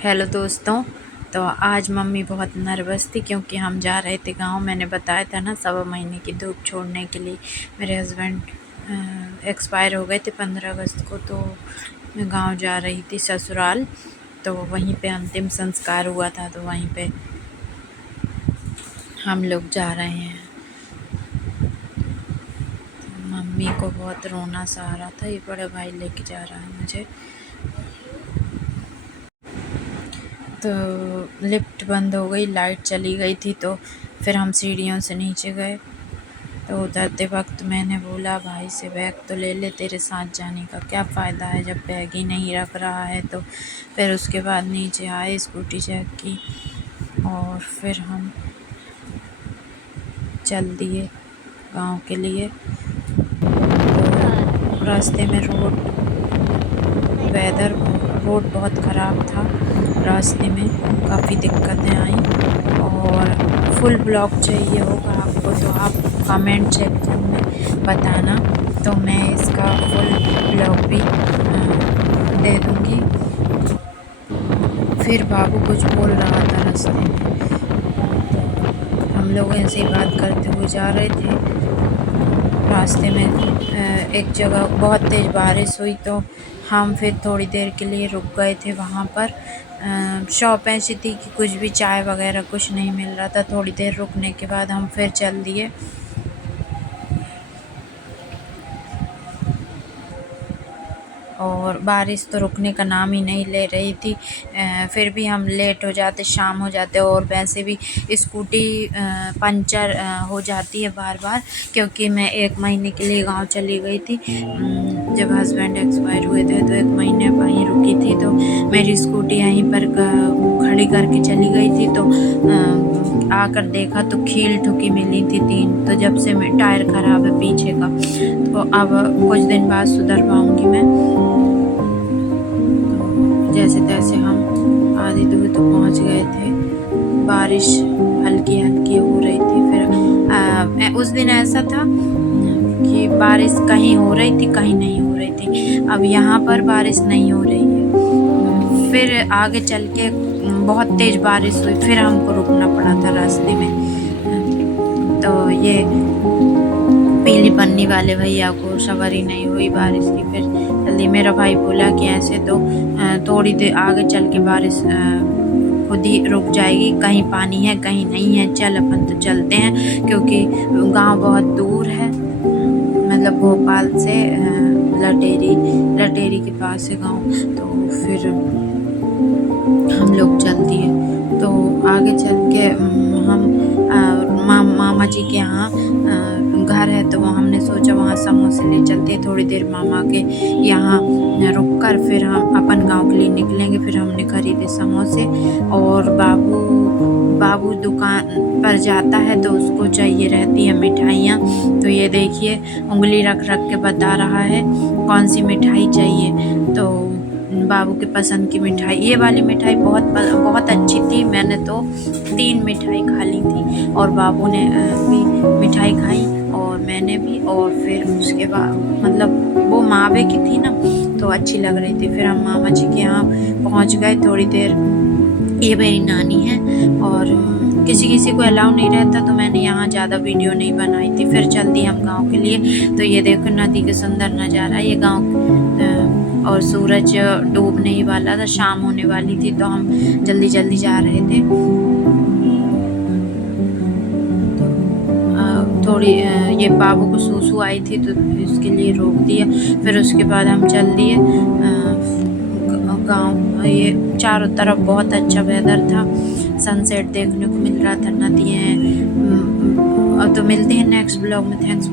Hello दोस्तों। तो आज मम्मी बहुत नर्वस थी क्योंकि हम जा रहे थे गांव। मैंने बताया था ना 1.25 महीने की धूप छोड़ने के लिए। मेरे हस्बैंड एक्सपायर हो गए थे 15 अगस्त को, तो मैं गांव जा रही थी ससुराल। तो वहीं पे अंतिम संस्कार हुआ था, तो वहीं पे हम लोग जा रहे हैं। तो मम्मी को बहुत रोना सा आ रहा था। ये बड़े भाई लेके जा रहा है मुझे। तो लिफ्ट बंद हो गई, लाइट चली गई थी, तो फिर हम सीढ़ियों से नीचे गए। तो उतरते वक्त मैंने बोला भाई से, बैग तो ले ले, तेरे साथ जाने का क्या फ़ायदा है जब बैग ही नहीं रख रहा है। तो फिर उसके बाद नीचे आए, स्कूटी चेक की और फिर हम चल दिए गांव के लिए। तो रास्ते में रोड बहुत ख़राब था। रास्ते में काफ़ी दिक्कतें आईं और फुल ब्लॉग चाहिए होगा आपको तो आप कमेंट सेक्शन में बताना, तो मैं इसका फुल ब्लॉग भी दे दूँगी। फिर बाबू कुछ बोल रहा था रास्ते में, हम लोग ऐसे ही बात करते हुए जा रहे थे। रास्ते में एक जगह बहुत तेज़ बारिश हुई, तो हम फिर थोड़ी देर के लिए रुक गए थे वहाँ पर। शॉप ऐसी थी कि कुछ भी चाय वगैरह कुछ नहीं मिल रहा था। थोड़ी देर रुकने के बाद हम फिर चल दिए। और बारिश तो रुकने का नाम ही नहीं ले रही थी। फिर भी हम लेट हो जाते, शाम हो जाते, और वैसे भी स्कूटी पंचर हो जाती है बार बार, क्योंकि मैं 1 महीने के लिए गांव चली गई थी। जब हस्बैंड एक्सपायर हुए थे तो 1 महीने वहीं रुकी थी। तो मेरी स्कूटी यहीं पर खड़ी करके चली गई थी। तो आकर देखा तो खील ठुकी मिली थी 3। तो जब से टायर ख़राब है पीछे का, तो अब कुछ दिन बाद सुधर पाऊँगी मैं। जैसे तैसे हम आधी दूर तो पहुंच गए थे। बारिश हल्की हल्की हो रही थी। फिर उस दिन ऐसा था कि बारिश कहीं हो रही थी, कहीं नहीं हो रही थी। अब यहाँ पर बारिश नहीं हो रही है। फिर आगे चल के बहुत तेज़ बारिश हुई, फिर हमको रुकना पड़ा था रास्ते में। तो ये पीली पन्नी वाले भैया को सवारी नहीं हुई बारिश की। फिर जल्दी मेरा भाई बोला कि ऐसे तो थोड़ी देर आगे चल के बारिश खुद ही रुक जाएगी, कहीं पानी है कहीं नहीं है, चल अपन तो चलते हैं, क्योंकि गांव बहुत दूर है। मतलब भोपाल से लटेरी के पास है गांव। तो फिर हम लोग चल दिए। तो आगे चल के हम मामा जी के यहाँ घर है, तो हमने सोचा वहाँ समोसे ले चलते। थोड़ी देर मामा के यहाँ रुक कर फिर हम अपन गांव के लिए निकलेंगे। फिर हमने खरीदे समोसे। और बाबू दुकान पर जाता है तो उसको चाहिए रहती है मिठाइयाँ। तो ये देखिए उंगली रख रख के बता रहा है कौन सी मिठाई चाहिए। तो बाबू के पसंद की मिठाई, ये वाली मिठाई बहुत अच्छी थी। मैंने तो 3 मिठाई खा ली थी, और बाबू ने भी मिठाई खाई और मैंने भी। और फिर उसके बाद मतलब वो मावे की थी ना, तो अच्छी लग रही थी। फिर हम मामा जी के यहाँ पहुँच गए। थोड़ी देर, ये मेरी नानी है और किसी किसी को अलाउ नहीं रहता, तो मैंने यहाँ ज़्यादा वीडियो नहीं बनाई थी। फिर चल दी हम गांव के लिए। तो ये देखो नदी का सुंदर नज़ारा, ये गांव। और सूरज डूबने ही वाला था, शाम होने वाली थी, तो हम जल्दी जल्दी जा रहे थे। थोड़ी ये बाबू को सूसू आई थी, तो इसके लिए रोक दिया। फिर उसके बाद हम चल दिए गांव। ये चारों तरफ बहुत अच्छा वेदर था, सनसेट देखने को मिल रहा था, नदियाँ। तो मिलते हैं नेक्स्ट ब्लॉग में। थैंक्स।